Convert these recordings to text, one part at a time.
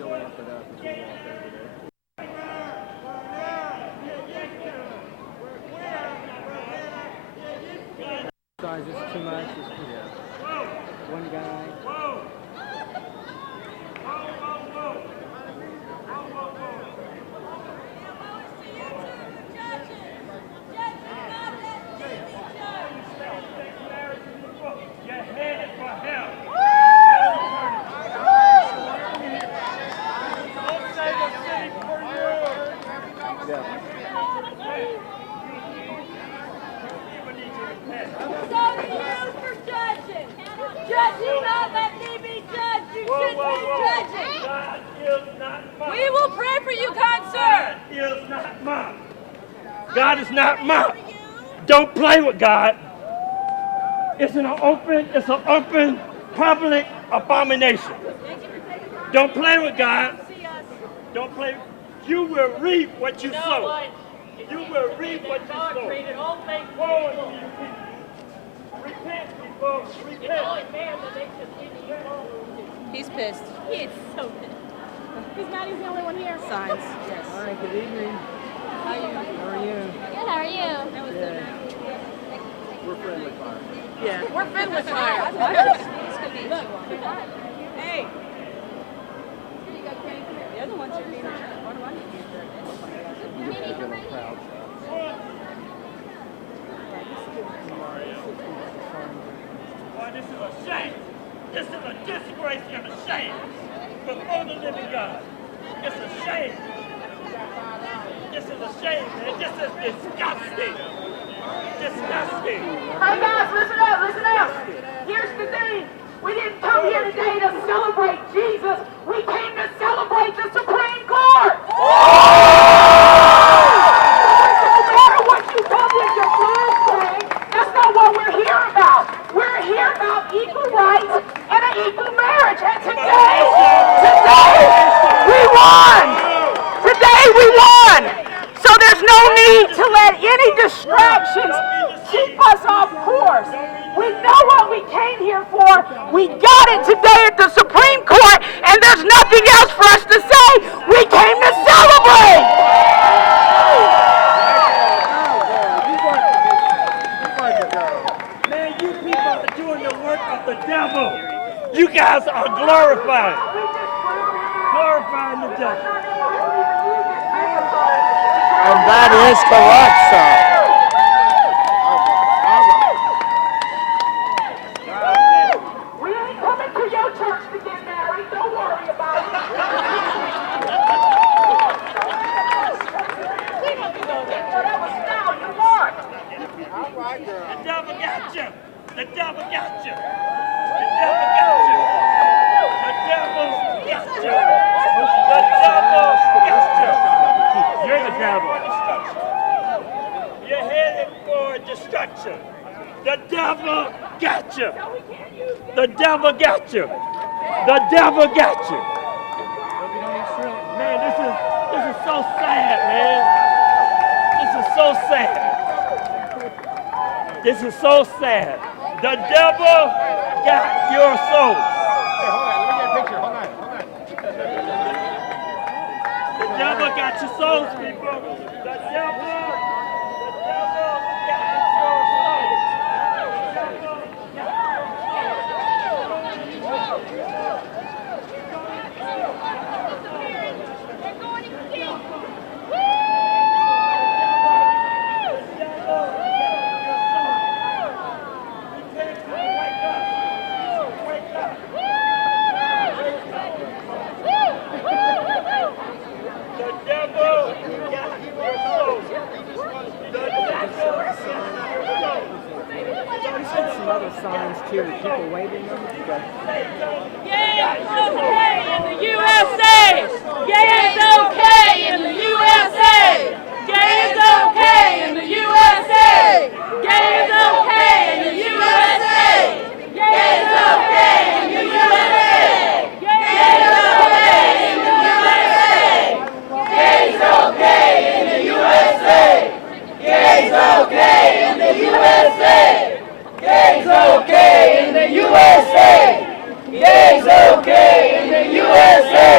You'll amp it up as we walk over there. Size is too much. It's just one guy. We will pray for you, kind sir. God is not mocked. God is not mocked. Don't play with God. It's an open public abomination. Don't play with God. Don't play. You will reap what you sow. You will reap what you sow. Repent, people. Repent. He's pissed. He is so pissed. He's mad he's the only one here. Signs. Yes. All right, good evening. How are you? How are you? Good, how are you? Good. We're friendly fire. Yeah. We're friendly fire. Look. Hey. The other ones are being what do I need to do? Boy, this is a shame. This is a disgrace and a shame before the living God. It's a shame. This is a shame, man. This is disgusting. Disgusting. Hey guys, listen up. Here's the thing. We didn't come here today to celebrate Jesus. We came to celebrate the Supreme Court. No matter what you come with your flag saying, that's not what we're here about. We're here about equal rights and an equal marriage. And today we won. Today we won. So there's no need to let any distractions keep us off course. We know what we came here for. We got it today at the Supreme Court, and there's nothing else for us to say. We came to celebrate. Man, you people are doing the work of the devil. You guys are glorifying the devil. And that is correct, sir. We ain't coming to your church to get married. Don't worry about it. That was now you won. All right, girl. The devil got you. The devil got you. The devil got you. The devil got you. The devil got you. You're the devil. You're headed for destruction. The devil got you. The devil got you. The devil got you. Man, this is so sad, man. This is so sad. This is so sad. The devil got your soul. Hey, hold on. Let me get a picture. Hold on. The devil got your souls, people. The devil got your soul. Signs too, with people waving them. Gay is okay in the USA. Gay is okay in the USA. Gay is okay in the USA. Gay is okay in the USA. Gay is okay in the USA. Gay is okay in the USA. Gay is okay in the USA. Gay is okay in the USA. Gay's okay in the USA. Gay's okay in the USA.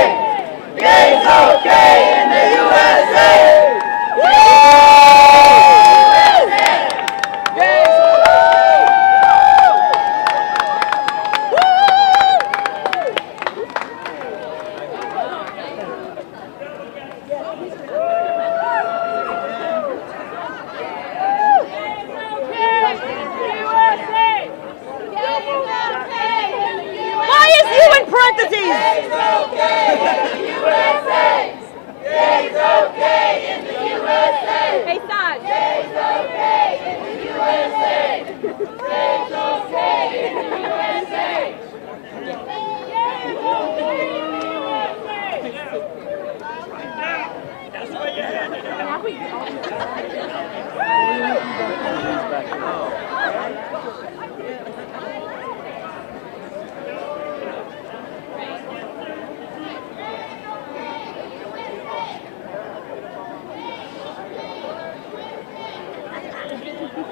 parentheses. Gay's okay in the USA. Hey, Saj. Gay's okay in the USA. Gay's okay in the USA. That's where you're headed.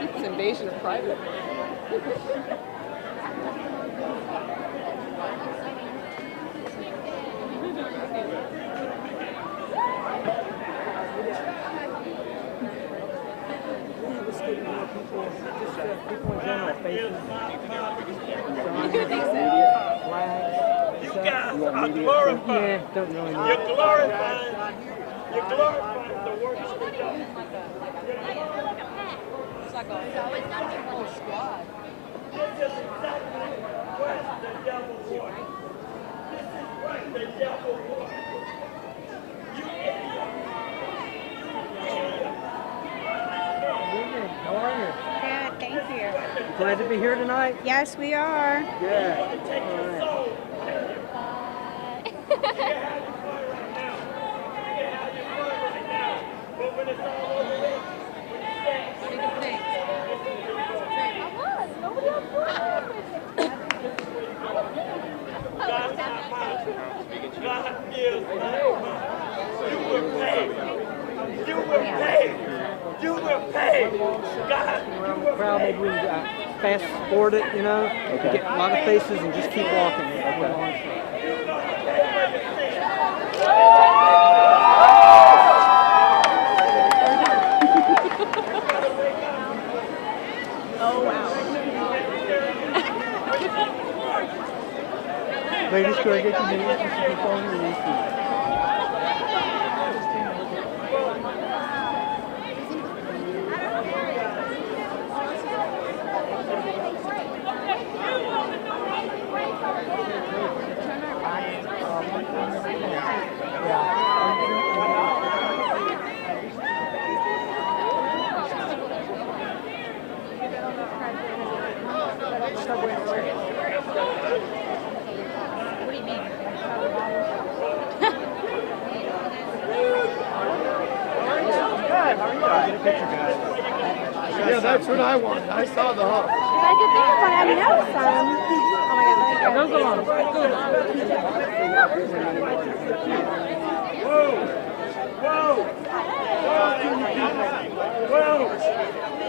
It's invasion of private. People in general, faces, flags. You guys are glorifying. Yeah, don't really know. You're glorifying. You're glorifying the work of the devil. This is exactly what the devil wants. This is what the devil wants. You idiot. How are you? Good, thank you. Glad to be here tonight? Yes, we are. Good. Take All your right. soul. You can have your fun right now. You can have your fun right now. But when it's all over with, when you say, God is not mine. God is not mine. You were paid. You were paid. You were paid. God, you Around the were crowd, maybe paid. we can fast forward it, you know? Get a lot of faces and just keep walking. Ladies, could I get your name? This is your phone or your phone? Yeah, that's what I wanted. I saw the hawk. I could think of one. I know some. Oh my god, Go along. Go along.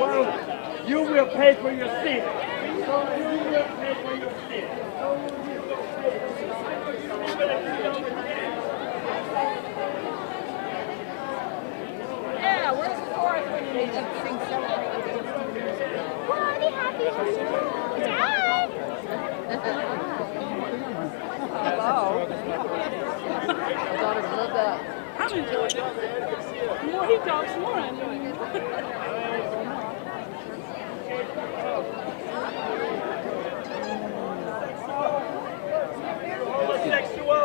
Whoa! You will pay for your sin. You will pay for your sin. Yeah, where's the chorus when you need to sing Hello. My daughter loved that. I'm enjoying it. The more he talks, the more I'm enjoying it. Homosexual,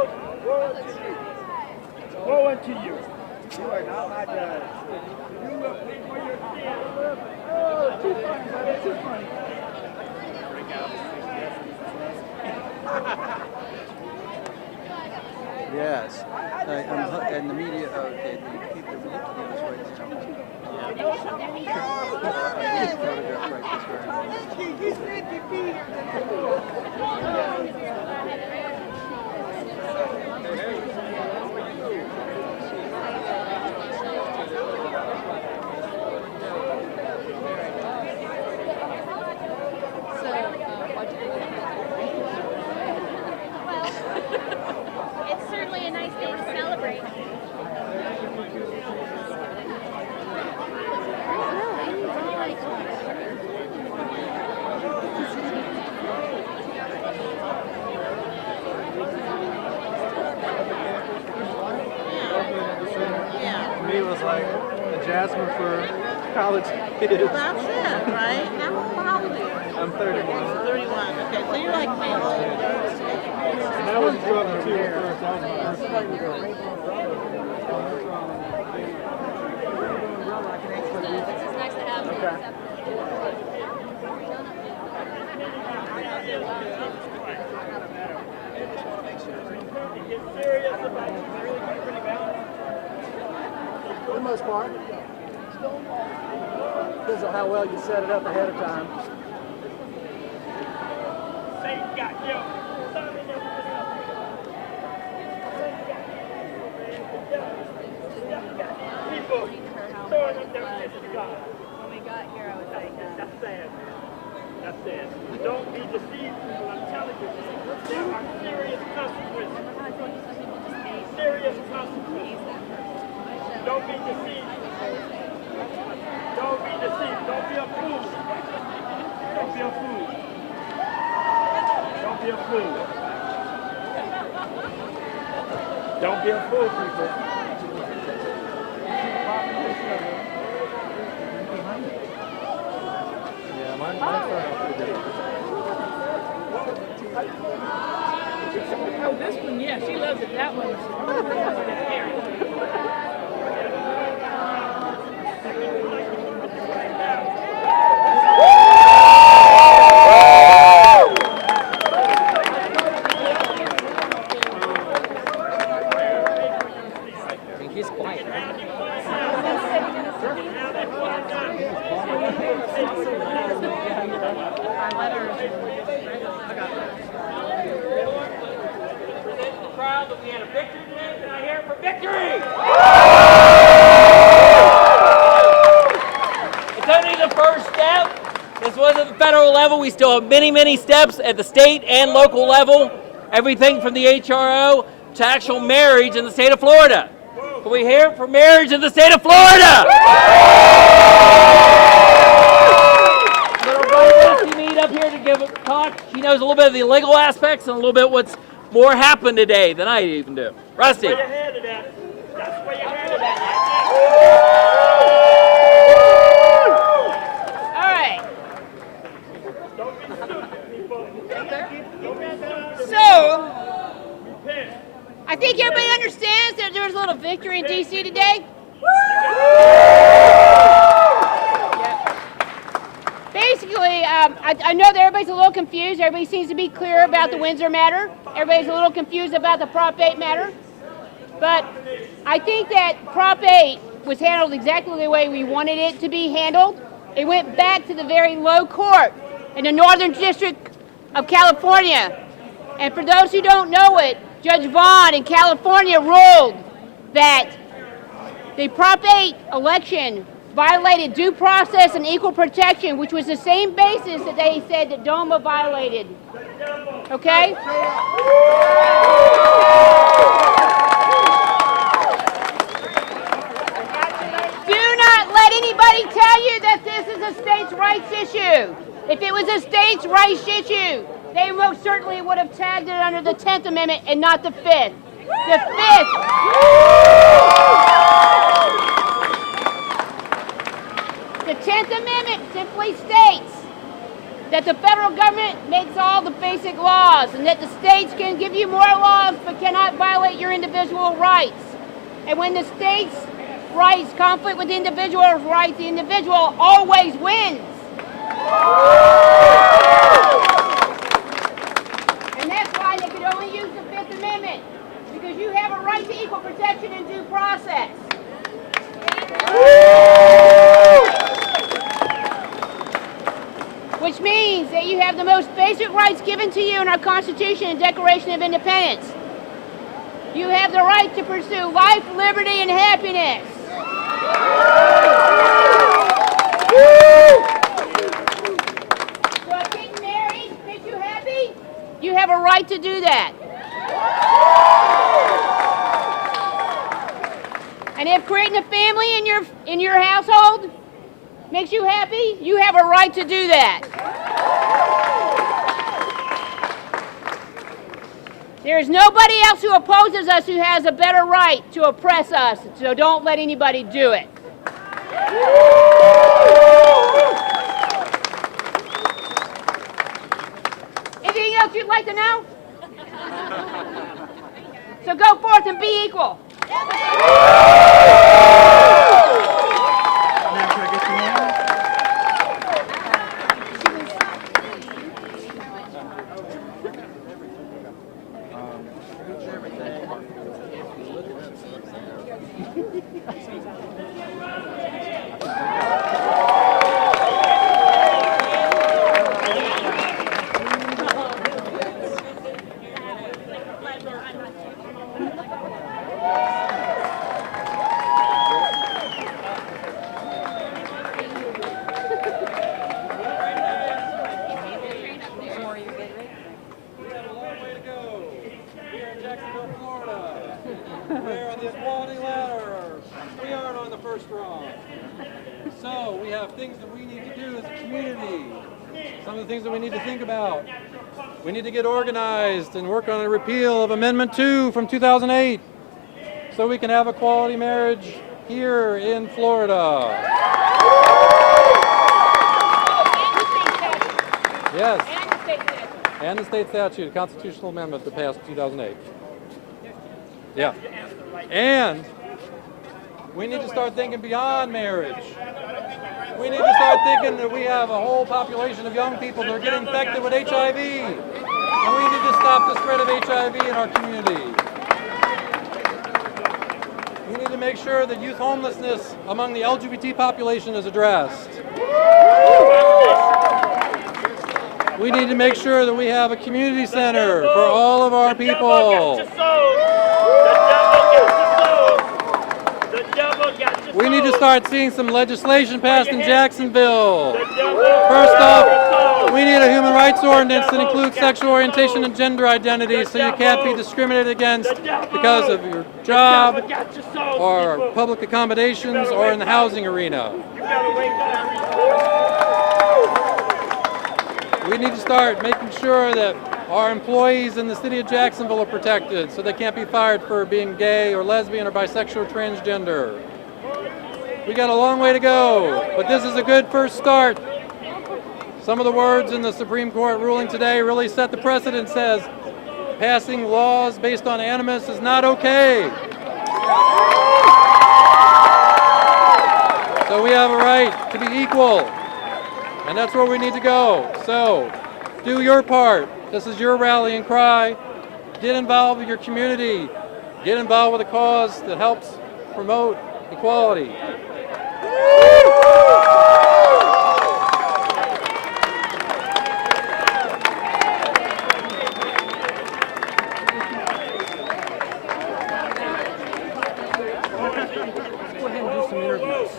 woe unto you. You are not my judge. You will pay for your sin. Oh, too funny, buddy, too funny. Yes, and the media, okay, the people looking at us right now. I need to photograph right this very moment. It's certainly a nice day to celebrate. To me, it was like a jasmine for college kids. That's it, right? How old are you? I'm 31. 31. Okay, so you're like my age. That was struggle too at first. That was my first It's nice to have him. For the most part. Depends on how well you set it up ahead of time. People throwing up their fists to God. When we got here, I was like, That's sad. That's sad. Don't be deceived, people. I'm telling you, there are serious consequences. Serious consequences. Don't be deceived. Don't be deceived. Don't be a fool. Don't be a fool. Don't be a fool. Don't be a fool, people. Yeah, mine's starting off pretty good. Oh, this one, yeah, she loves it. That one's He's quiet. Proud that we had a victory today. Can I hear it for victory? It's only the first step. This was at the federal level. We still have many, many steps at the state and local level. Everything from the HRO to actual marriage in the state of Florida. Can we hear it for marriage in the state of Florida? Little Rusty Mead up here to give a talk. She knows a little bit of the legal aspects and a little bit what's more happened today than I even do. Rusty. Where your head at? That's where your head at. all right. So, I think everybody understands that there's a little victory in D.C. today. Basically, I know that everybody's a little confused. Everybody seems to be clear about the Windsor matter. Everybody's a little confused about the Prop 8 matter. But I think that Prop 8 was handled exactly the way we wanted it to be handled. It went back to the very low court in the Northern District of California. And for those who don't know it, Judge Vaughn in California ruled that the Prop 8 election violated due process and equal protection, which was the same basis that they said that DOMA violated. Okay? Do not let anybody tell you that this is a states' rights issue. If it was a states' rights issue, they most certainly would have tagged it under the 10th Amendment and not the 5th. The 5th. The 10th Amendment simply states that the federal government makes all the basic laws and that the states can give you more laws but cannot violate your individual rights. And when the state's rights conflict with the individual's rights, the individual always wins. And that's why they could only use the 5th Amendment, because you have a right to equal protection and due process. Which means that you have the most basic rights given to you in our Constitution and Declaration of Independence. You have the right to pursue life, liberty, and happiness. So if getting married makes you happy, you have a right to do that. And if creating a family in your household makes you happy, you have a right to do that. There is nobody else who opposes us who has a better right to oppress us, so don't let anybody do it. Anything else you'd like to know? So go forth and be equal. Now, can I get your name? We're on the equality ladder. We aren't on the first rung. So we have things that we need to do as a community. Some of the things that we need to think about. We need to get organized and work on a repeal of Amendment 2 from 2008 so we can have equality marriage here in Florida. Yes. And the state statute, constitutional amendment that passed in 2008. Yeah. And we need to start thinking beyond marriage. We need to start thinking that we have a whole population of young people that are getting infected with HIV. And we need to stop the spread of HIV in our community. We need to make sure that youth homelessness among the LGBT population is addressed. We need to make sure that we have a community center for all of our people. We need to start seeing some legislation passed in Jacksonville. First off, we need a human rights ordinance that includes sexual orientation and gender identity so you can't be discriminated against because of your job or public accommodations or in the housing arena. We need to start making sure that our employees in the city of Jacksonville are protected so they can't be fired for being gay or lesbian or bisexual or transgender. We got a long way to go, but this is a good first start. Some of the words in the Supreme Court ruling today really set the precedent, says passing laws based on animus is not okay. So we have a right to be equal, and that's where we need to go. So do your part. This is your rallying cry. Get involved with your community. Get involved with a cause that helps promote equality. Go ahead and do some interviews.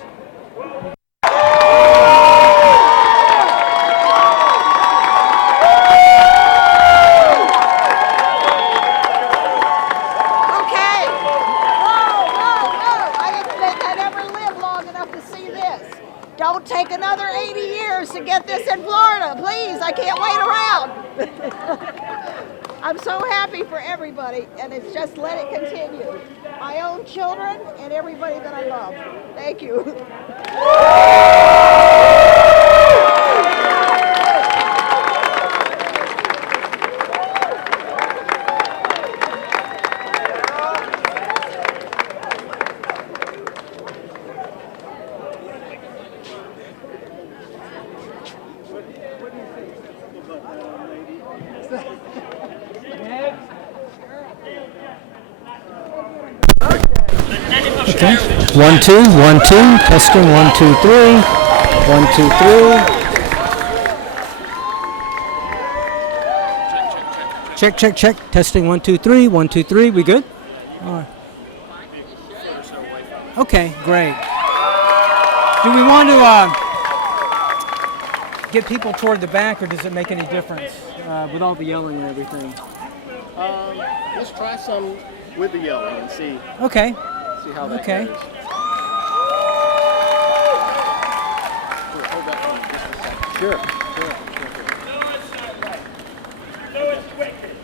Don't take another 80 years to get this in Florida, please. I can't wait around. I'm so happy for everybody, and it's just let it continue. My own children and everybody that I love. Thank you. Okay. 1 2 1 2 testing 1 2 3 1 2 3 check check check testing 1 2 3 1 2 3 we good? All right. Okay, great. Do we want to get people toward the back, or does it make any difference with all the yelling and everything? Let's try some with the yelling and see. Okay. See how that Okay. goes. Hold that one just a second. Sure. You know it's wicked.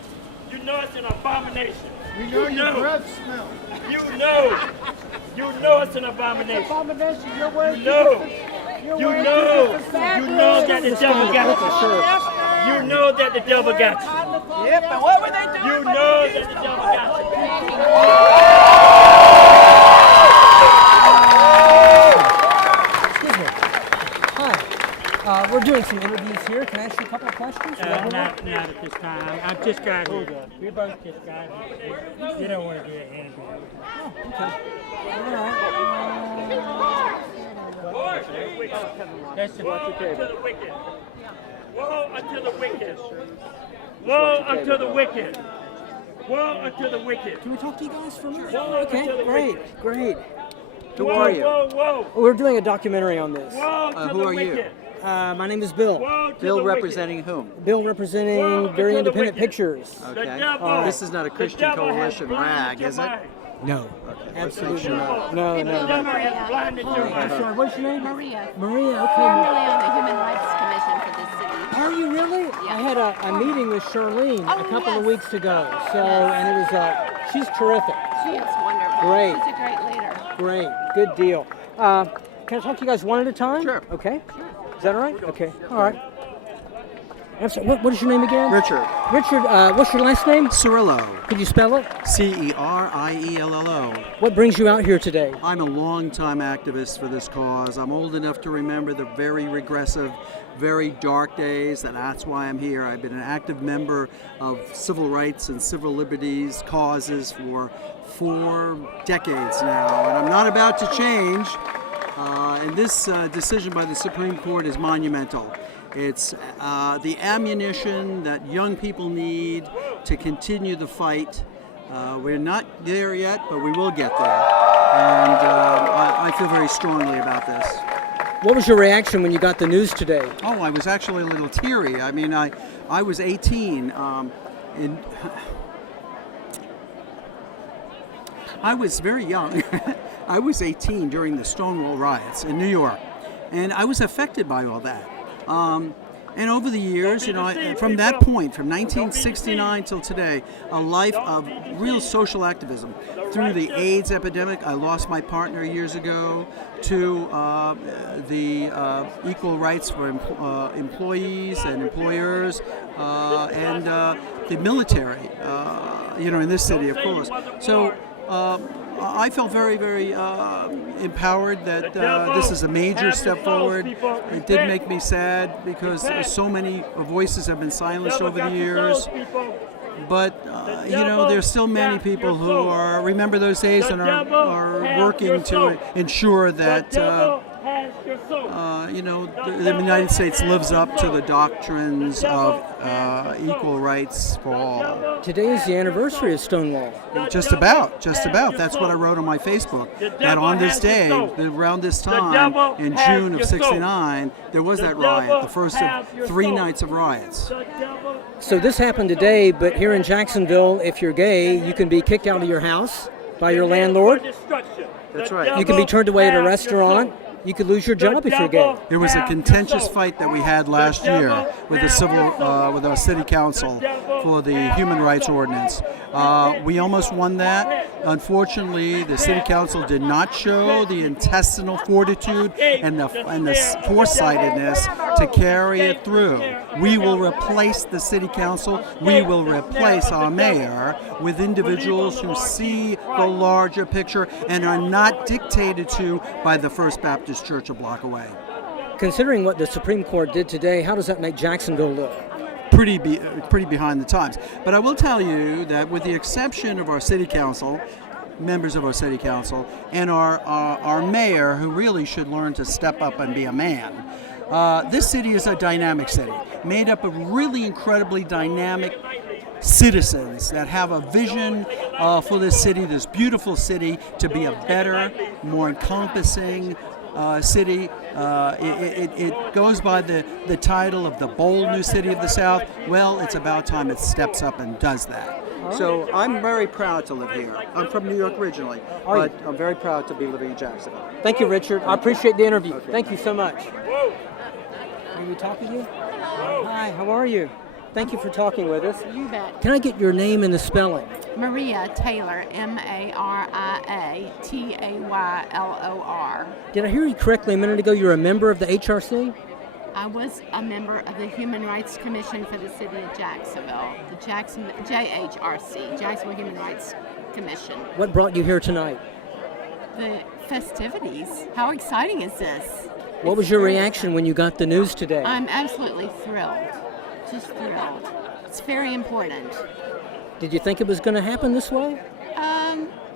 You know it's an abomination. You know your breath smell. You know it's an abomination. Abomination. You're wearing You know that the devil got you. You know that the devil got you. Yep, and what were they doing? You know that the devil got you. Excuse me. Hi. We're doing some interviews here. Can I ask you a couple of questions? Not at this time. I just got here. We both just got here. You don't want to do an interview. Oh, okay. All right. That's the Woe unto the wicked. Woe unto the wicked. Woe unto the wicked. Woe unto the wicked. Can we talk to you guys for a minute? Woe unto Okay, the great, wicked. great. Who Whoa, are you? whoa, whoa. We're doing a documentary on this. Woe to Who the are you? wicked. My name is Bill. Woe to Bill the representing whom? Bill representing Whoa, Very unto the Independent wicked. Pictures. The Okay. devil- This is not a the Christian devil has Coalition blinded rag, your is it? mind. No, Okay. absolutely sure. not. No, The no. devil has blinded your I'm mind. sorry, what's your name? Maria. Maria, I'm okay. really on the Human Rights Commission for this city. Are you really? I had a meeting with Charlene a couple of weeks ago, and it was, she's terrific. She is wonderful. Great. She's a great leader. Great, good deal. Can I talk to you guys one at a time? Sure. Okay. Is that all right? Okay, all right. I'm sorry, what is your name again? Richard. Richard, what's your last name? Cirillo. Could you spell it? Ceriello. What brings you out here today? I'm a longtime activist for this cause. I'm old enough to remember the very regressive, very dark days, and that's why I'm here. I've been an active member of civil rights and civil liberties causes for 4 decades now, and I'm not about to change. And this decision by the Supreme Court is monumental. It's the ammunition that young people need to continue the fight. We're not there yet, but we will get there. And I feel very strongly about this. What was your reaction when you got the news today? Oh, I was actually a little teary. I mean, I was 18. I was very young. I was 18 during the Stonewall riots in New York, and I was affected by all that. And over the years, from that point, from 1969 till today, a life of real social activism. Through the AIDS epidemic, I lost my partner years ago, to the equal rights for employees and employers, and the military, in this city, of course. So I felt very, very empowered that this is a major step forward. It did make me sad because so many voices have been silenced over the years. But, there's still many people who remember those days and are working to ensure that the United States lives up to the doctrines of equal rights for all. Today is the anniversary of Stonewall. Just about. That's what I wrote on my Facebook. That on this day, around this time, in June of '69, there was that riot, the first of 3 nights of riots. So this happened today, but here in Jacksonville, if you're gay, you can be kicked out of your house by your landlord. That's right. You can be turned away at a restaurant. You could lose your job if you're gay. There was a contentious fight that we had last year with with our city council for the human rights ordinance. We almost won that. Unfortunately, the city council did not show the intestinal fortitude and the foresightedness to carry it through. We will replace the city council. We will replace our mayor with individuals who see the larger picture and are not dictated to by the First Baptist Church a block away. Considering what the Supreme Court did today, how does that make Jacksonville look? Pretty behind the times. But I will tell you that with the exception of our city council, members of our city council, and our mayor, who really should learn to step up and be a man, this city is a dynamic city, made up of really incredibly dynamic citizens that have a vision for this city, this beautiful city, to be a better, more encompassing city. It goes by the title of the bold new city of the South. Well, it's about time it steps up and does that. So I'm very proud to live here. I'm from New York originally, but I'm very proud to be living in Jacksonville. Thank you, Richard. I appreciate the interview. Okay. Thank you so much. Can we talk to you? Hi, how are you? Thank you for talking with us. You bet. Can I get your name and the spelling? Maria Taylor, Mariataylor. Did I hear you correctly a minute ago? You're a member of the HRC? I was a member of the Human Rights Commission for the City of Jacksonville, the JHRC, Jacksonville Human Rights Commission. What brought you here tonight? The festivities. How exciting is this? What was your reaction when you got the news today? I'm absolutely thrilled. Just thrilled. It's very important. Did you think it was going to happen this way?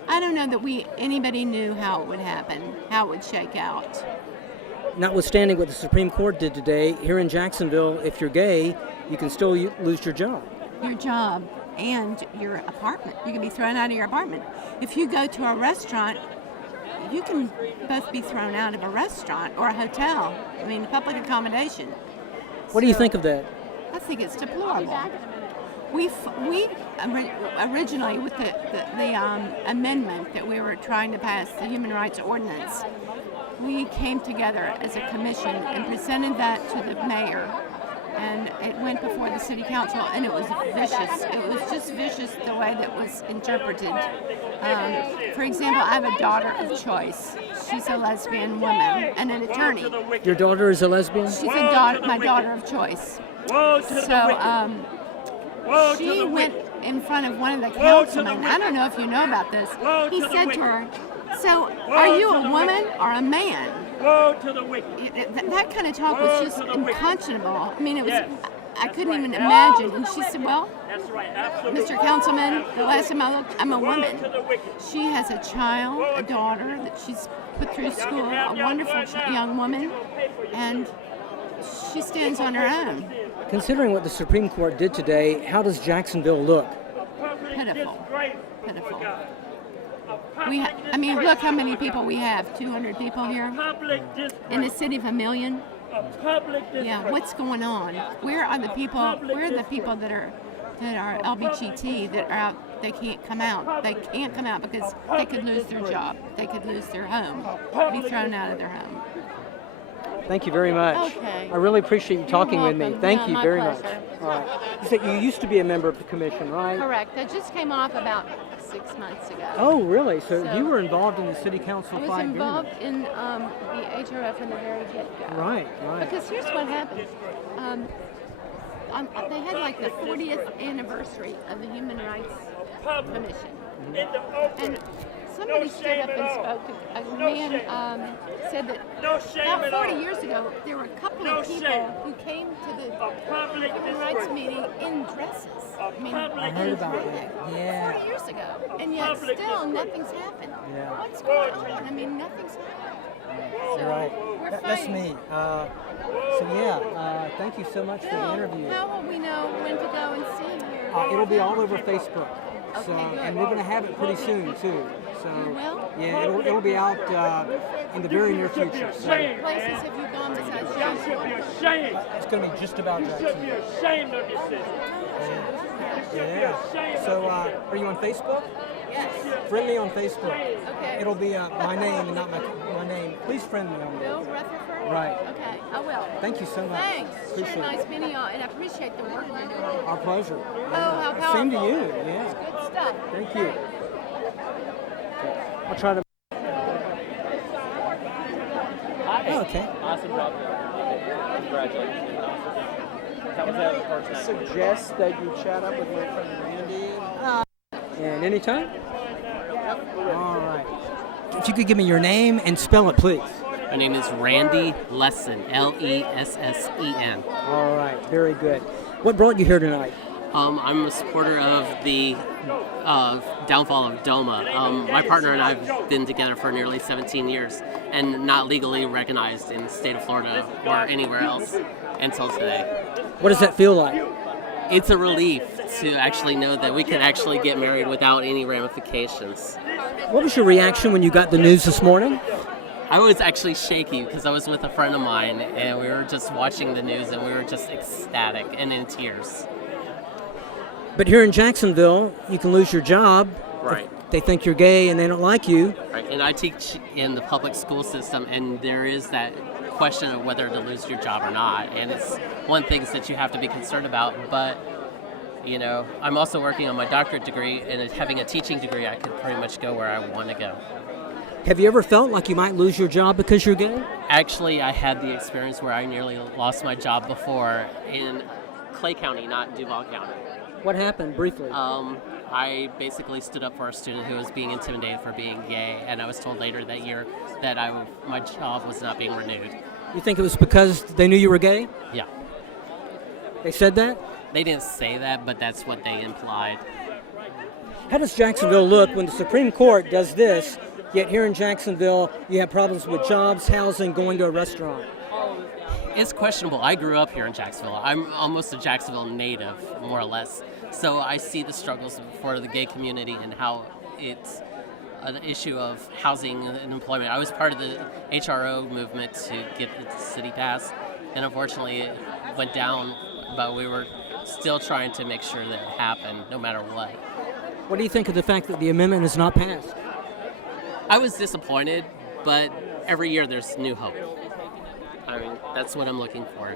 I don't know that anybody knew how it would happen, how it would shake out. Notwithstanding what the Supreme Court did today, here in Jacksonville, if you're gay, you can still lose your job. Your job and your apartment. You can be thrown out of your apartment. If you go to a restaurant, you can both be thrown out of a restaurant or a hotel. I mean, public accommodation. What do you think of that? I think it's deplorable. We originally, with the amendment that we were trying to pass, the Human Rights Ordinance, we came together as a commission and presented that to the mayor, and it went before the city council, and it was vicious. It was just vicious the way that was interpreted. For example, I have a daughter of choice. She's a lesbian woman and an attorney. Your daughter is a lesbian? She's my daughter of choice. So she went in front of one of the councilmen. I don't know if you know about this. He said to her, "So, are you a woman or a man?" That kind of talk was just unconscionable. I mean, it was. I couldn't even imagine. And she said, "Well, Mr. Councilman, the last time I looked, I'm a woman." She has a child, a daughter that she's put through school, a wonderful young woman, and she stands on her own. Considering what the Supreme Court did today, how does Jacksonville look? Pitiful. Pitiful. I mean, look how many people we have. 200 people here in a city of 1 million. Yeah, what's going on? Where are the people? Where are the people that are LBGT that are out? They can't come out. They can't come out because they could lose their job. They could lose their home. Be thrown out of their home. Thank you very much. Okay. I really appreciate you talking with me. Thank you very much. Pleasure. All right. You said you used to be a member of the commission, right? Correct. I just came off about 6 months ago. Oh, really? So you were involved in the city council I was fight involved in the HRF from the very get-go. Right. Because here's what happened. They had like the 40th anniversary of the Human Rights Commission. And somebody stood up and spoke. A man said that about 40 years ago, there were a couple of people who came to the Human Rights meeting in dresses. I mean, I heard about that. Yeah. 40 years ago. And yet still nothing's happened. Yeah. What's going on? I mean, nothing's happened. You're right. We're That's fighting. me. Thank you so much for the interview. How will we know when to go and see you? It'll be all over Facebook. So, Okay, good. and we're going to have it pretty soon too. So, You will? yeah, it'll be out in the very near future. So, What places have you gone besides Jacksonville? it's going to be just about Jacksonville. ashamed of yourself. Yeah. So, are you on Facebook? Yes. Friend me on Facebook. Okay. It'll be my name and not my name. Please friend me on Bill there. Rutherford? Right. Okay, I will. Thank you so much. Thanks. Appreciate Sure, nice it. meeting y'all, and I appreciate the work you're doing. Our pleasure. Oh, how powerful. Same to you. Yeah. Good stuff. Thank you. I'll try to. Oh, okay. Awesome job. Congratulations. That was the first night. Suggest that you chat up with my friend Randy. And anytime? All right. If you could give me your name and spell it, please. My name is Randy Lessen, Lessen. All right. Very good. What brought you here tonight? I'm a supporter of the downfall of DOMA. My partner and I have been together for nearly 17 years and not legally recognized in the state of Florida or anywhere else until today. What does that feel like? It's a relief to actually know that we can actually get married without any ramifications. What was your reaction when you got the news this morning? I was actually shaky because I was with a friend of mine and we were just watching the news and we were just ecstatic and in tears. But here in Jacksonville, you can lose your job. Right. If they think you're gay and they don't like you. Right. And I teach in the public school system, and there is that question of whether to lose your job or not. And it's one of the things that you have to be concerned about. But, you know, I'm also working on my doctorate degree, and having a teaching degree, I could pretty much go where I want to go. Have you ever felt like you might lose your job because you're gay? Actually, I had the experience where I nearly lost my job before in Clay County, not Duval County. What happened, briefly? I basically stood up for a student who was being intimidated for being gay, and I was told later that year that my job was not being renewed. You think it was because they knew you were gay? Yeah. They said that? They didn't say that, but that's what they implied. How does Jacksonville look when the Supreme Court does this, yet here in Jacksonville you have problems with jobs, housing, going to a restaurant? It's questionable. I grew up here in Jacksonville. I'm almost a Jacksonville native, more or less. So I see the struggles for the gay community and how it's an issue of housing and employment. I was part of the HRO movement to get the city passed, and unfortunately it went down, but we were still trying to make sure that it happened no matter what. What do you think of the fact that the amendment is not passed? I was disappointed, but every year there's new hope. I mean, that's what I'm looking for.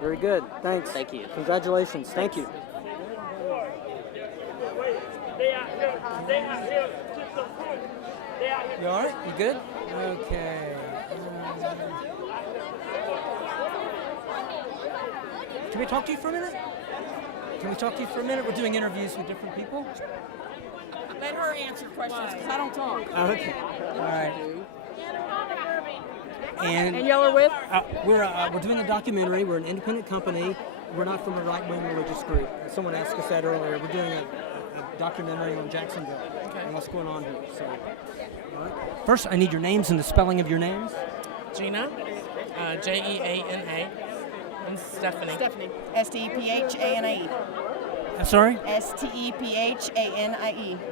Very good. Thanks. Thank you. Congratulations. Thank you. You all right? You good? Okay. Can we talk to you for a minute? We're doing interviews with different people. Let her answer questions because I don't talk. Okay. All right. And y'all are with? We're doing a documentary. We're an independent company. We're not from a right-wing religious group. Someone asked us that earlier. We're doing a documentary on Jacksonville and what's going on here. So, all right. First, I need your names and the spelling of your names. Gina, Jeana, and Stephanie. Stephanie. I'm sorry? Stephanie.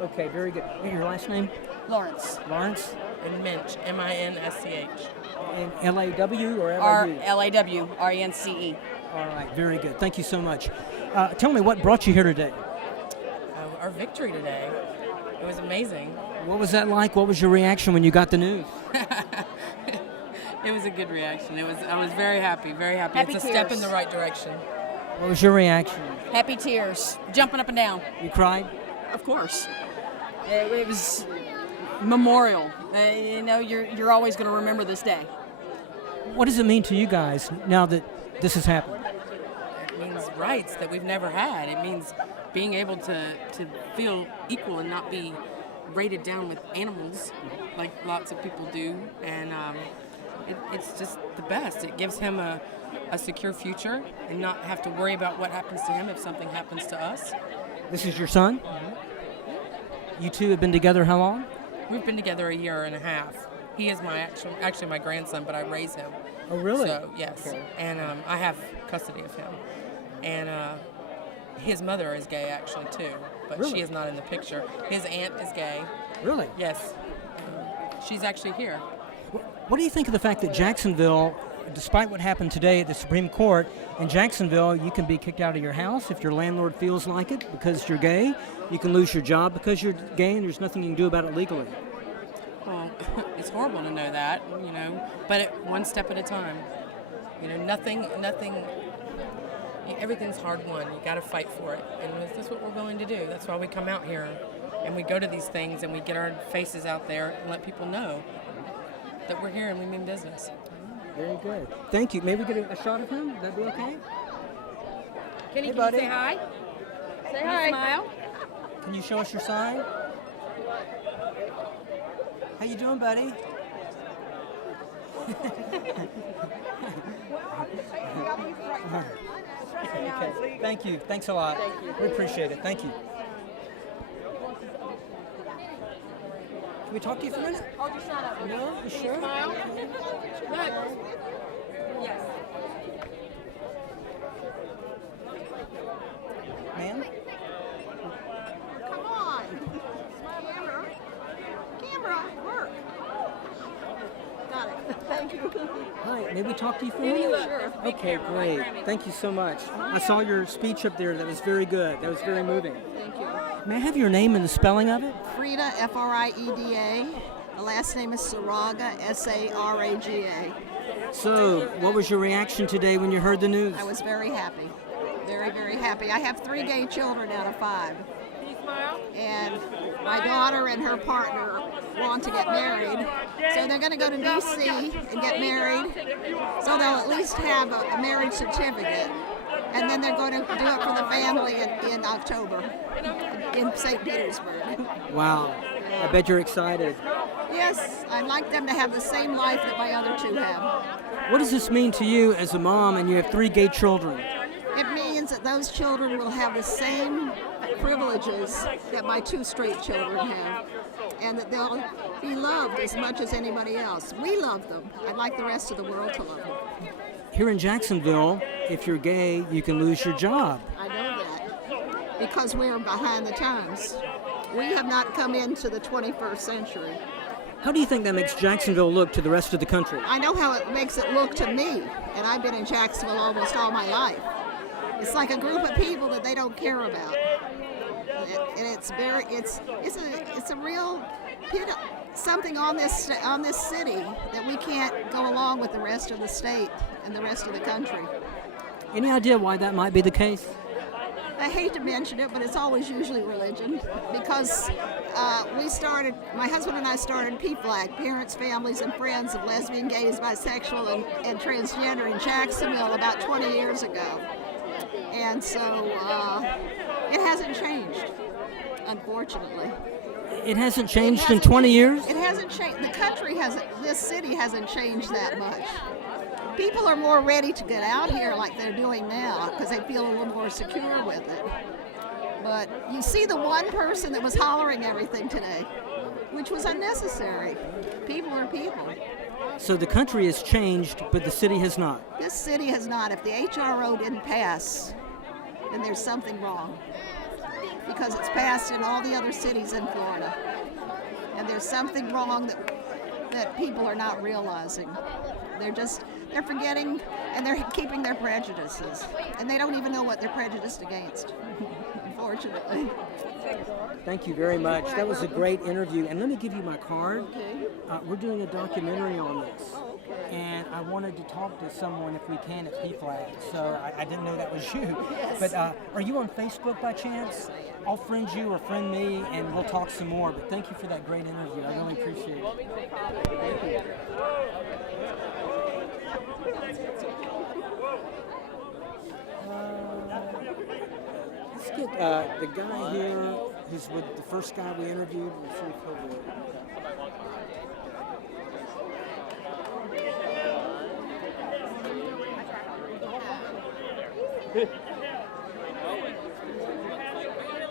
Okay, very good. And your last name? Lawrence. Lawrence? And Minch, Minsch. And L-A-W or L-A-U? L-A-W, R-E-N-C-E. All right, very good. Thank you so much. Tell me, what brought you here today? Our victory today. It was amazing. What was that like? What was your reaction when you got the news? It was a good reaction. I was very happy, very happy. Happy It's a tears. step in the right direction. What was your reaction? Happy tears, jumping up and down. You cried? Of course. It was memorial. You're always going to remember this day. What does it mean to you guys now that this has happened? It means rights that we've never had. It means being able to feel equal and not be rated down with animals like lots of people do. And it's just the best. It gives him a secure future and not have to worry about what happens to him if something happens to us. This is your son? Mm-hmm. You two have been together how long? We've been together a year and a half. He is actually my grandson, but I raise him. Oh, really? So, yes. Okay. And I have custody of him. And his mother is gay, actually, too. But Really? she is not in the picture. His aunt is gay. Really? Yes. She's actually here. What do you think of the fact that Jacksonville, despite what happened today at the Supreme Court, in Jacksonville you can be kicked out of your house if your landlord feels like it because you're gay? You can lose your job because you're gay and there's nothing you can do about it legally. Well, it's horrible to know that, but one step at a time. Nothing, everything's hard won. You got to fight for it. And that's what we're willing to do. That's why we come out here and we go to these things and we get our faces out there and let people know that we're here and we mean business. Very good. Thank you. Maybe we get a shot of him? Would that be okay? Kenny, Hey, can buddy. you say hi? Say Can you hi. smile? Can you show us your sign? How you doing, buddy? Okay. Thank you. Thanks a lot. Thank you. We appreciate it. Thank you. Can we talk to you for a minute? Hold your sign up. No? You sure? Smile. Yes. Ma'am? Come on. Camera, work. Got it. Thank you. Hi, may we talk to you for a minute? Sure. Okay, great. Thank you so much. I saw your speech up there. That was very good. That was very moving. Thank you. May I have your name and the spelling of it? Frida, F-R-I-E-D-A. The last name is Saraga, S-A-R-A-G-A. So, what was your reaction today when you heard the news? I was very happy. Very, very happy. I have 3 gay children out of 5. Can you smile? And My daughter and her partner want to get married, so they're going to go to D.C. and get married, so they'll at least have a marriage certificate, and then they're going to do it for the family in October in St. Petersburg. Wow. I bet you're excited. Yes, I'd like them to have the same life that my other two have. What does this mean to you as a mom and you have 3 gay children? It means that those children will have the same privileges that my 2 straight children have, and that they'll be loved as much as anybody else. We love them. I'd like the rest of the world to love them. Here in Jacksonville, if you're gay, you can lose your job. I know that, because we're behind the times. We have not come into the 21st century. How do you think that makes Jacksonville look to the rest of the country? I know how it makes it look to me, and I've been in Jacksonville almost all my life. It's like a group of people that they don't care about, and it's a real something on this city that we can't go along with the rest of the state and the rest of the country. Any idea why that might be the case? I hate to mention it, but it's always usually religion, because my husband and I started PFLAG, Parents, Families, and Friends of Lesbian, Gays, Bisexual, and Transgender in Jacksonville about 20 years ago. And so it hasn't changed, unfortunately. It hasn't changed in 20 years? It hasn't changed. The country hasn't, this city hasn't changed that much. People are more ready to get out here like they're doing now because they feel a little more secure with it. But you see the one person that was hollering everything today, which was unnecessary. People are people. So the country has changed, but the city has not. This city has not. If the HRO didn't pass, then there's something wrong. Because it's passed in all the other cities in Florida. And there's something wrong that people are not realizing. They're forgetting, and they're keeping their prejudices. And they don't even know what they're prejudiced against, unfortunately. Thank you very much. That was a great interview. And let me give you my card. We're doing a documentary on this. And I wanted to talk to someone, if we can, at PFLAG. So I didn't know that was you. Yes. But are you on Facebook by chance? I'll friend you or friend me, and we'll talk some more. But thank you for that great interview. I really appreciate it. Thank you. Let's get the guy here who's with the first guy we interviewed. We'll see if he'll do it.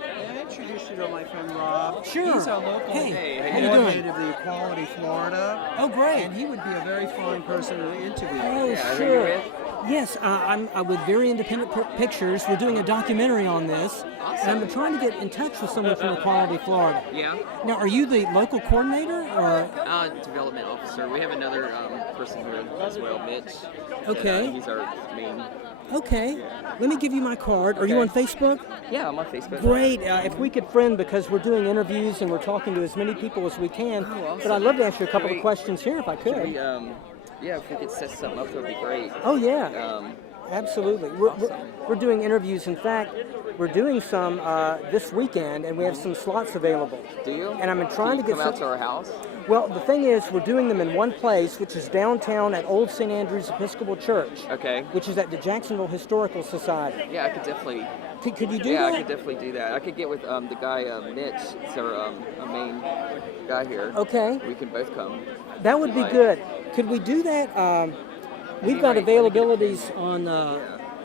May I introduce you to my friend Rob? Sure. He's our local coordinator of the Equality Florida. Oh, great. And he would be a very fine person to interview. Oh, sure. Yes, I'm with Very Independent Pictures. We're doing a documentary on this. And I'm trying to get in touch with someone from Equality Florida. Yeah. Now, are you the local coordinator or? Development officer. We have another person here as well, Mitch. Okay. And, he's our main. Okay. Let me give you my card. Are you on Facebook? Yeah, I'm on Facebook. Great. If we could friend, because we're doing interviews and we're talking to as many people as we can. Oh, awesome. But I'd love to ask you a couple of questions here if I could. Yeah, if we could set something up, that would be great. Oh, yeah. Absolutely. We're doing interviews. In fact, we're doing some this weekend, and we have some slots available. Do you? And I'm trying to get come out to our house? Well, the thing is, we're doing them in one place, which is downtown at Old St. Andrew's Episcopal Church. Okay. Which is at the Jacksonville Historical Society. Yeah, I could definitely. Could you do that? Yeah, I could definitely do that. I could get with the guy Mitch. It's our main guy here. Okay. We can both come. That would be good. Could we do that? We've got availabilities on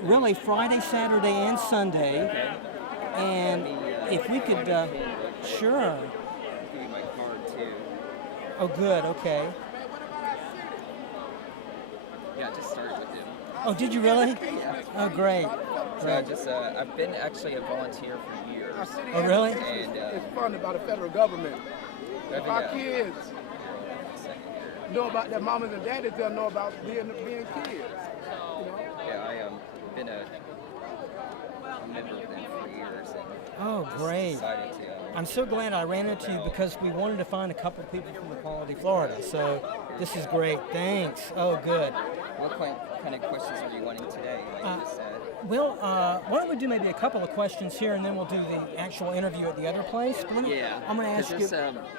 really Friday, Saturday, and Sunday. Okay. And if we could, sure. I'll give you my card too. Oh, good. Okay. Yeah, I just started with him. Oh, did you really? Yeah. Oh, great. So I've been actually a volunteer for years. Oh, really? And it's funded by the federal government. If our kids know about their mamas and daddies, they'll know about being kids. You know? Yeah, I been a member of them for years. And oh, great. Decided to, I'm so glad I ran into you because we wanted to find a couple of people from Equality Florida. So this is great. Thanks. Oh, good. What kind of questions are you wanting today? Like you said. Well, why don't we do maybe a couple of questions here, and then we'll do the actual interview at the other place. Yeah. I'm going to ask you.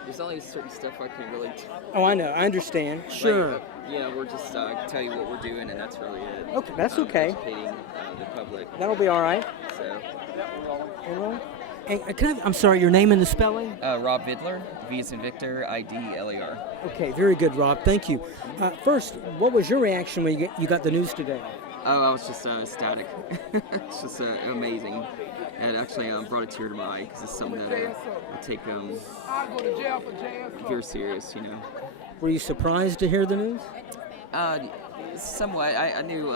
There's only certain stuff I can really. Oh, I know. I understand. Sure. Like, we're just tell you what we're doing, and that's really it. Okay, that's okay. Educating the public. That'll be all right. So. And I'm sorry, your name and the spelling? Rob Vidler, V as in Victor, I-D-L-A-R. Okay, very good, Rob. Thank you. First, what was your reaction when you got the news today? Oh, I was just ecstatic. It's just amazing. And it actually brought a tear to my eye because it's something that I take very serious, Were you surprised to hear the news? Somewhat. I knew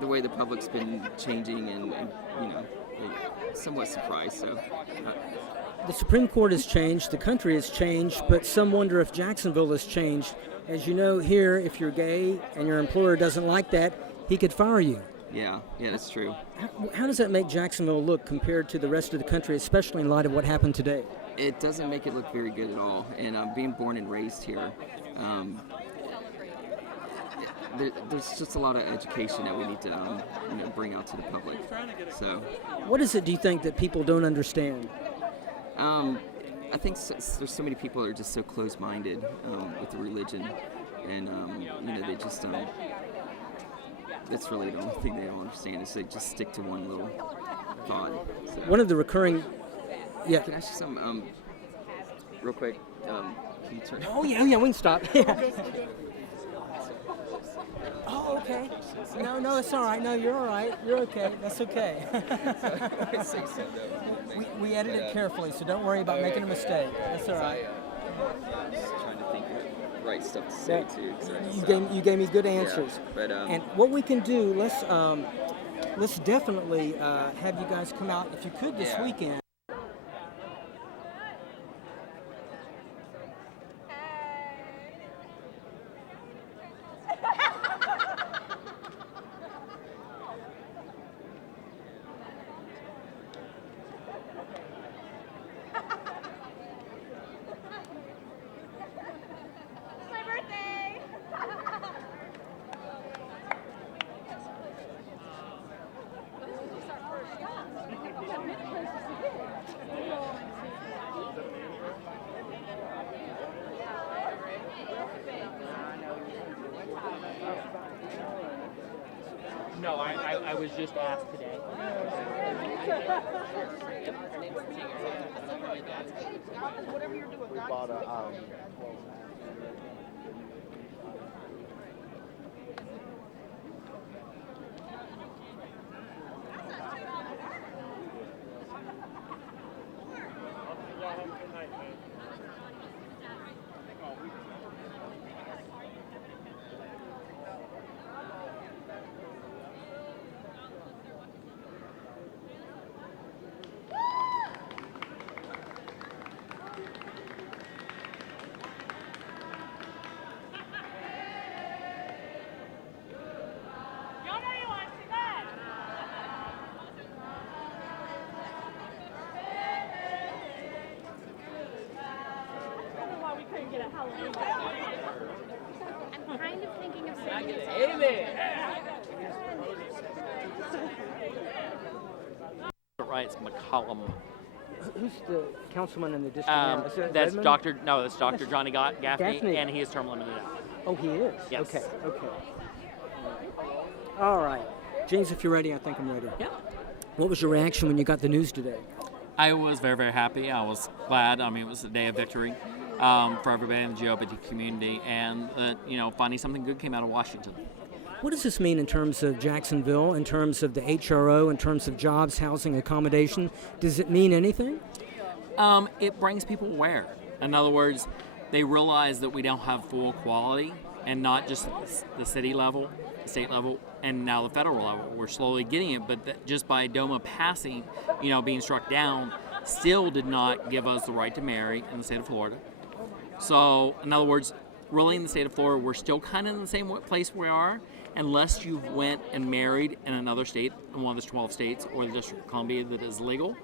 the way the public's been changing and somewhat surprised. So. The Supreme Court has changed, the country has changed, but some wonder if Jacksonville has changed. As you know, here, if you're gay and your employer doesn't like that, he could fire you. Yeah, that's true. How does that make Jacksonville look compared to the rest of the country, especially in light of what happened today? It doesn't make it look very good at all. And being born and raised here, there's just a lot of education that we need to bring out to the public. So, what is it, do you think, that people don't understand? I think there's so many people that are just so close-minded with the religion, and they just that's really the only thing they don't understand is they just stick to one little thought. So. One of the recurring, yeah. Can I ask you something real quick? Can you turn? Oh yeah, we can stop. Oh, okay. No, it's all right. No, you're all right. You're okay. That's okay. We edit it carefully, so don't worry about making a mistake. That's all right. I'm just trying to think of the right stuff to say too. You gave me good answers. Yeah, but, and what we can do, let's definitely have you guys come out if you could this weekend. No, I was just asked today. We bought a I'm kind of thinking of saying this. Right, it's McCollum. Who's the councilman in the district now? Is it That's Redmond? That's Dr. Johnny Gaffney, and he is term limited out. Oh, he is? Yes. Okay. All right. James, if you're ready, I think I'm ready. Yeah. What was your reaction when you got the news today? I was very, very happy. I was glad. I mean, it was a day of victory for everybody in the GLBT community, and finally something good came out of Washington. What does this mean in terms of Jacksonville, in terms of the HRO, in terms of jobs, housing, accommodation? Does it mean anything? It brings people aware. In other words, they realize that we don't have full equality, and not just the city level, state level, and now the federal level. We're slowly getting it, but just by DOMA passing, being struck down, still did not give us the right to marry in the state of Florida. So, in other words, really in the state of Florida, we're still kind of in the same place we are, unless you went and married in another state, in one of the 12 states, or the District of Columbia that is legal.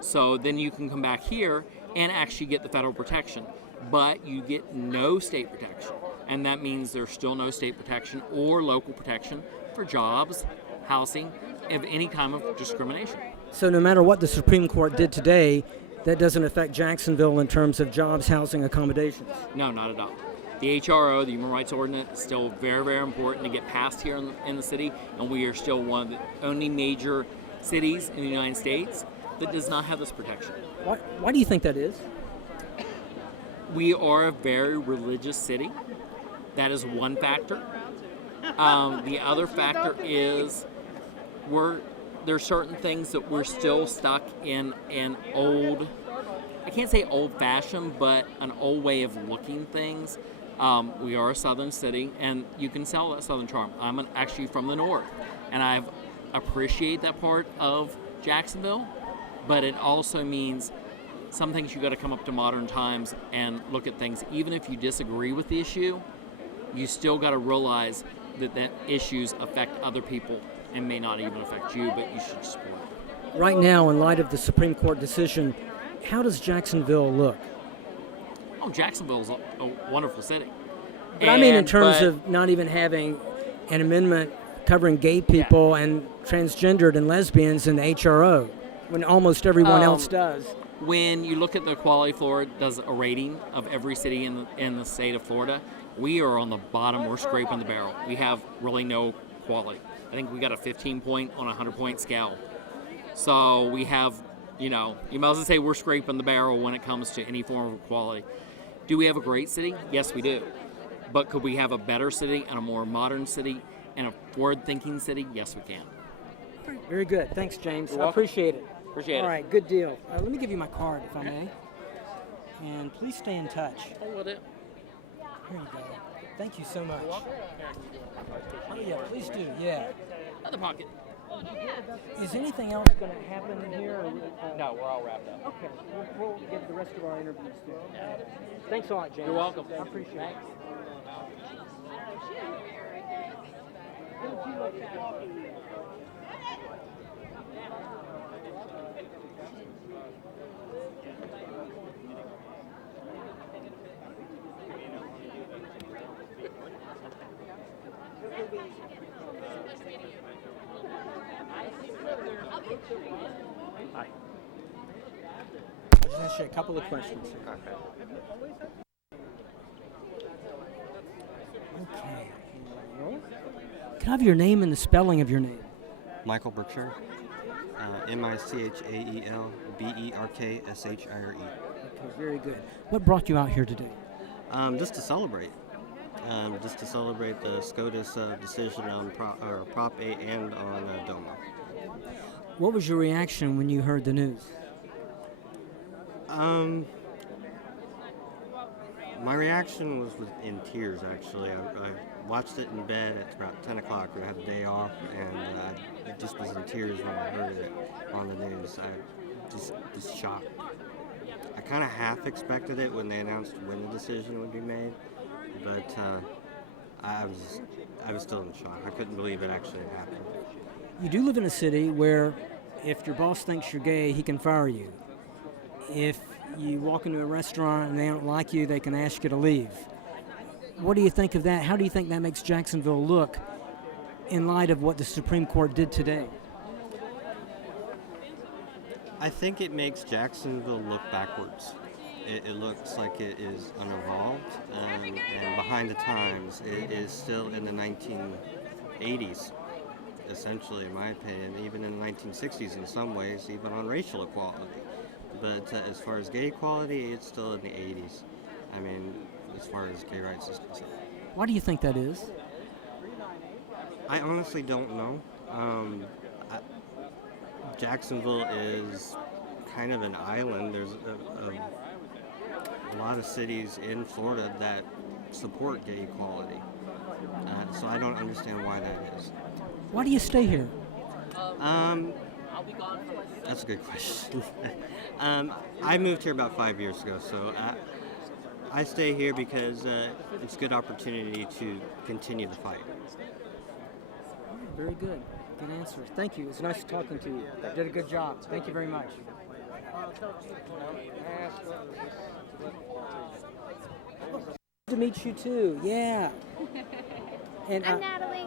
So then you can come back here and actually get the federal protection, but you get no state protection. and that means there's still no state protection or local protection for jobs, housing, of any kind of discrimination. So no matter what the Supreme Court did today, that doesn't affect Jacksonville in terms of jobs, housing, accommodations? No, not at all. The HRO, the Human Rights Ordinance, is still very, very important to get passed here in the city, and we are still one of the only major cities in the United States that does not have this protection. Why do you think that is? We are a very religious city. That is one factor. The other factor is there's certain things that we're still stuck in an old, I can't say old-fashioned, but an old way of looking things. We are a southern city, and you can sell that southern charm. I'm actually from the north, and I appreciate that part of Jacksonville, but it also means some things you got to come up to modern times and look at things. Even if you disagree with the issue, you still got to realize that issues affect other people and may not even affect you, but you should support it. Right now, in light of the Supreme Court decision, how does Jacksonville look? Oh, Jacksonville's a wonderful city. But I mean in terms of not even having an amendment covering gay people and transgendered and lesbians in the HRO, when almost everyone else does. When you look at the Equality Florida does a rating of every city in the state of Florida, we are on the bottom. We're scraping the barrel. We have really no quality. I think we got a 15-point on a 100-point scale. So we have, you might as well say we're scraping the barrel when it comes to any form of equality. Do we have a great city? Yes, we do. But could we have a better city and a more modern city and a forward-thinking city? Yes, we can. Very good. Thanks, James. You're I welcome. appreciate it. Appreciate it. All right, good deal. Let me give you my card, if I may. And please stay in touch. I will do. Here you go. Thank you so much. Oh, yeah, please do. Yeah. Other pocket. Is anything else going to happen here? Or, No, we're all wrapped up. Okay. We'll get the rest of our interviews too. Thanks a lot, James. You're welcome. I appreciate it. Hi. I'll just ask you a couple of questions. Okay. Can I have your name and the spelling of your name? Michael Berkshire. Michael Berkshire. Okay, very good. What brought you out here today? Just to celebrate. Just to celebrate the SCOTUS decision on Prop 8 and on DOMA. What was your reaction when you heard the news? My reaction was in tears, actually. I watched it in bed at about 10 o'clock. I had a day off, and I just was in tears when I heard it on the news. I just shocked. I kind of half expected it when they announced when the decision would be made, but I was still in shock. I couldn't believe it actually had happened. You do live in a city where if your boss thinks you're gay, he can fire you. If you walk into a restaurant and they don't like you, they can ask you to leave. What do you think of that? How do you think that makes Jacksonville look in light of what the Supreme Court did today? I think it makes Jacksonville look backwards. It looks like it is unevolved and behind the times. It is still in the 1980s, essentially, in my opinion, even in the 1960s in some ways, even on racial equality. But as far as gay equality, it's still in the 80s. I mean, as far as gay rights is concerned. Why do you think that is? I honestly don't know. Jacksonville is kind of an island. There's a lot of cities in Florida that support gay equality. So I don't understand why that is. Why do you stay here? That's a good question. I moved here about 5 years ago, so I stay here because it's a good opportunity to continue the fight. Very good. Good answer. Thank you. It's nice talking to you. You did a good job. Thank you very much. To meet you too. Yeah. And I'm Natalie.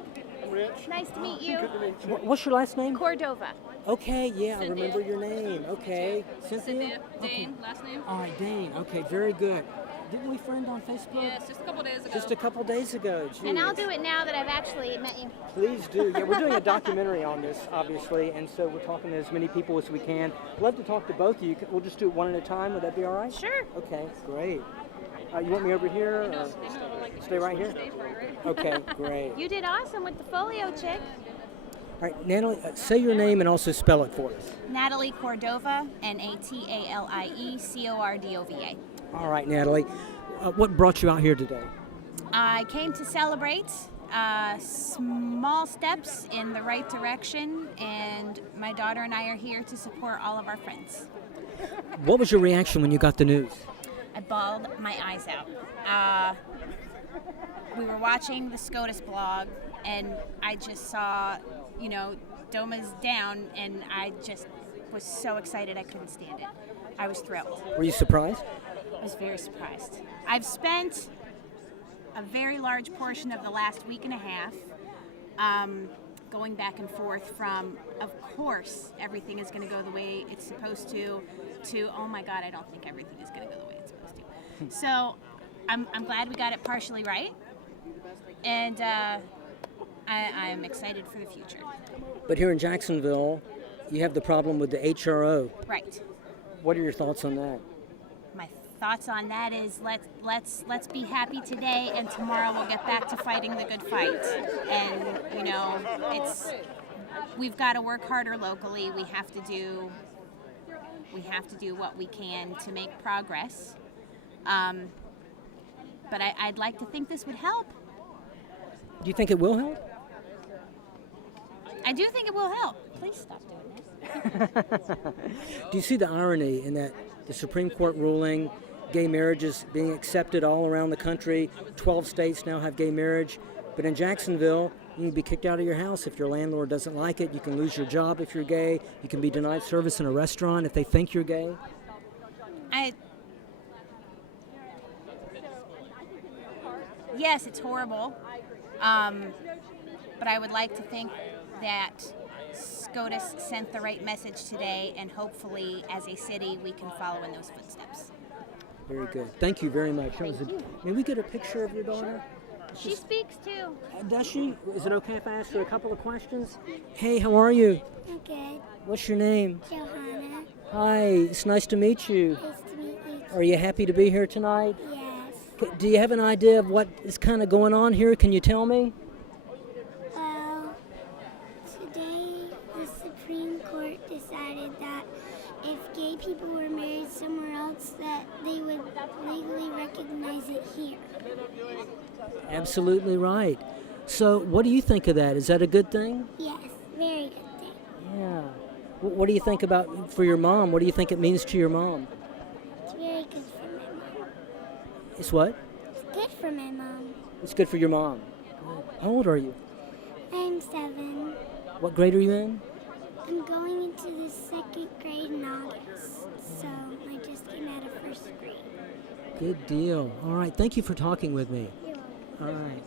Nice to meet you. What's your last name? Cordova. Okay, yeah, I remember your name. Okay, Cynthia? Dane, last name. All right, Dane. Okay, very good. Didn't we friend on Facebook? Yes, just a couple days ago. Just a couple days ago. Gee, And I'll do it now that I've actually met you. Please do. Yeah, we're doing a documentary on this, obviously, and so we're talking to as many people as we can. Love to talk to both of you. We'll just do it one at a time. Would that be all right? Sure. Okay, great. You want me over here? Or stay right here? Okay, great. You did awesome with the folio chick. All right, Natalie, say your name and also spell it for us. Natalie Cordova, Natalie Cordova. All right, Natalie. What brought you out here today? I came to celebrate small steps in the right direction, and my daughter and I are here to support all of our friends. What was your reaction when you got the news? I bawled my eyes out. We were watching the SCOTUS blog, and I just saw, DOMA's down, and I just was so excited I couldn't stand it. I was thrilled. Were you surprised? I was very surprised. I've spent a very large portion of the last week and a half going back and forth from, of course, everything is going to go the way it's supposed to, oh my God, I don't think everything is going to go the way it's supposed to. So I'm glad we got it partially right, and I'm excited for the future. But here in Jacksonville, you have the problem with the HRO. Right. What are your thoughts on that? My thoughts on that is let's be happy today, and tomorrow we'll get back to fighting the good fight. And we've got to work harder locally. We have to do what we can to make progress. But I'd like to think this would help. Do you think it will help? I do think it will help. Please stop doing this. Do you see the irony in that the Supreme Court ruling, gay marriage is being accepted all around the country, 12 states now have gay marriage, but in Jacksonville, you can be kicked out of your house if your landlord doesn't like it, you can lose your job if you're gay, you can be denied service in a restaurant if they think you're gay? Yes, it's horrible, but I would like to think that SCOTUS sent the right message today, and hopefully, as a city, we can follow in those footsteps. Very good. Thank you very much. May we get a picture of your daughter? She speaks too. Does she? Is it okay if I ask her a couple of questions? Hey, how are you? I'm good. What's your name? Johanna. Hi, it's nice to meet you. Nice to meet you. Are you happy to be here tonight? Yes. Do you have an idea of what is kind of going on here? Can you tell me? Well, today the Supreme Court decided that if gay people were married somewhere else, that they would legally recognize it here. Absolutely right. So what do you think of that? Is that a good thing? Yes, very good thing. Yeah. What do you think about for your mom? What do you think it means to your mom? It's very good for my mom. It's what? It's good for my mom. It's good for your mom. How old are you? I'm 7. What grade are you in? I'm going into the 2nd grade in August, so I just came out of 1st grade. Good deal. All right. Thank you for talking with me. All right.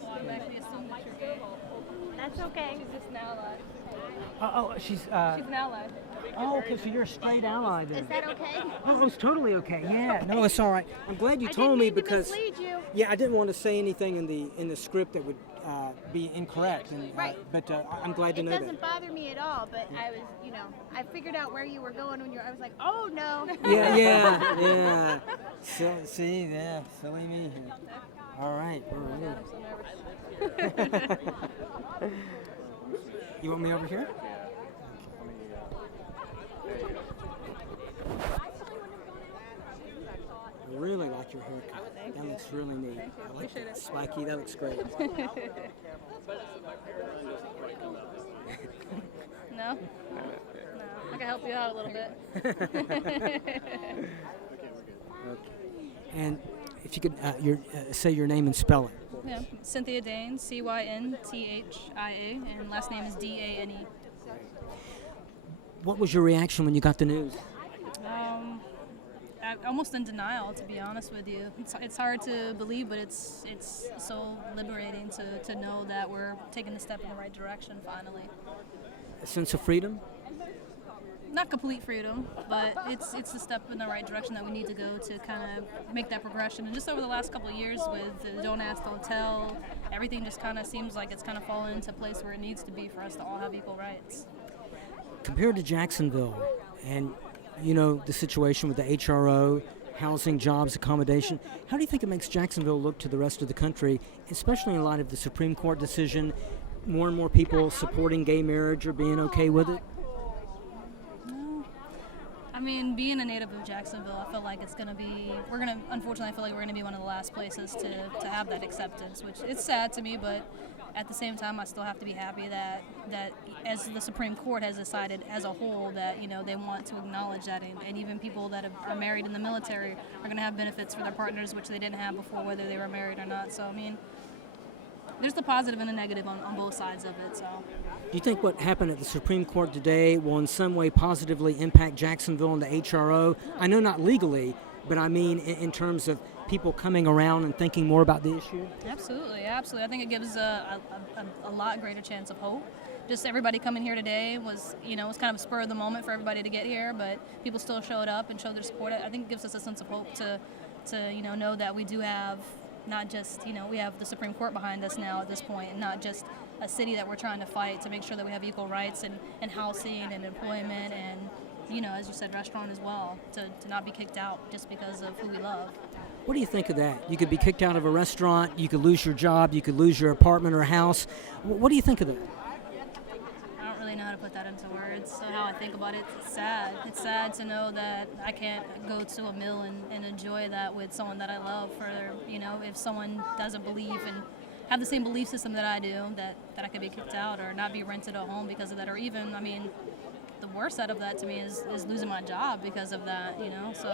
That's okay. She's just now alive. She's now alive. Oh, okay, so you're a straight ally then. Is that okay? Oh, it's totally okay. Yeah, no, it's all right. I'm glad you told me because yeah, I didn't want to say anything in the script that would be incorrect. And, right. But I'm glad to know that. It doesn't bother me at all. But I was, I figured out where you were going when I was like, oh no. Yeah. So, see, yeah, silly me. All right. You want me over here? I really like your haircut. That looks really neat. I like that. Spiky, that looks great. No? I can help you out a little bit. Okay. And if you could say your name and spell it. Yeah, Cynthia Dane, Cynthia, and last name is Dane. What was your reaction when you got the news? almost in denial, to be honest with you. It's hard to believe, but it's so liberating to know that we're taking a step in the right direction finally. A sense of freedom? Not complete freedom, but it's a step in the right direction that we need to go to kind of make that progression. And just over the last couple of years with the Don't Ask, Don't Tell, everything just kind of seems like it's kind of fallen into place where it needs to be for us to all have equal rights. Compared to Jacksonville and, you know, the situation with the HRO, housing, jobs, accommodation, how do you think it makes Jacksonville look to the rest of the country, especially in light of the Supreme Court decision, more and more people supporting gay marriage or being okay with it? I mean, being a native of Jacksonville, I feel like unfortunately, I feel like we're going to be one of the last places to have that acceptance, which it's sad to me, but at the same time, I still have to be happy that as the Supreme Court has decided as a whole that, you know, they want to acknowledge that, and even people that are married in the military are going to have benefits for their partners, which they didn't have before, whether they were married or not. So, I mean, there's the positive and the negative on both sides of it, so. Do you think what happened at the Supreme Court today will in some way positively impact Jacksonville and the HRO? I know not legally, but I mean in terms of people coming around and thinking more about the issue? Absolutely. I think it gives a lot greater chance of hope. Just everybody coming here today was kind of a spur of the moment for everybody to get here, but people still showed up and showed their support. I think it gives us a sense of hope to know that we do have not just, we have the Supreme Court behind us now at this point, and not just a city that we're trying to fight to make sure that we have equal rights and housing and employment and, as you said, restaurant as well, to not be kicked out just because of who we love. What do you think of that? You could be kicked out of a restaurant, you could lose your job, you could lose your apartment or house. What do you think of that? I don't really know how to put that into words. So how I think about it, it's sad. It's sad to know that I can't go to a meal and enjoy that with someone that I love for, if someone doesn't believe and have the same belief system that I do, that I could be kicked out or not be rented a home because of that, or even, the worst side of that to me is losing my job because of that, So,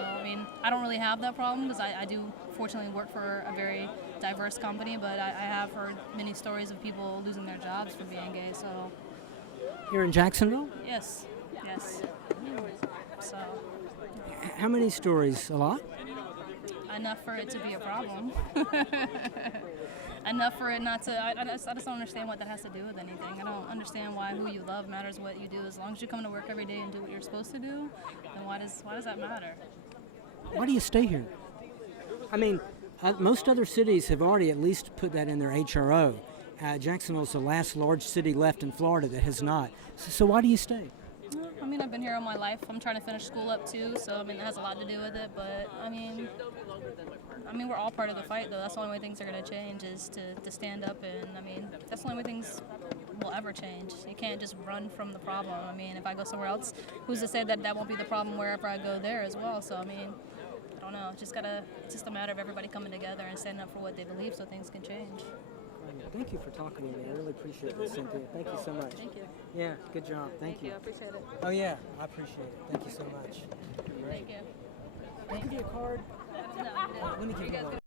I don't really have that problem because I do fortunately work for a very diverse company, but I have heard many stories of people losing their jobs for being gay, so. Here in Jacksonville? Yes. So. How many stories? A lot? Enough for it to be a problem. Enough for it not to. I just don't understand what that has to do with anything. I don't understand why who you love matters what you do. As long as you come to work every day and do what you're supposed to do, then why does that matter? Why do you stay here? Most other cities have already at least put that in their HRO. Jacksonville's the last large city left in Florida that has not. So why do you stay? I've been here all my life. I'm trying to finish school up too, so it has a lot to do with it. But we're all part of the fight, though. That's the only way things are going to change is to stand up, and that's the only way things will ever change. You can't just run from the problem. If I go somewhere else, who's to say that won't be the problem wherever I go there as well? So I don't know. It's just a matter of everybody coming together and standing up for what they believe, so things can change. Thank you for talking to me. I really appreciate it, Cynthia. Thank you so much. Thank you. Yeah, good job. Thank you. I appreciate it. Oh, yeah, I appreciate it. Thank you so much. Thank you. Can I give you a card? No. Let me give you a card.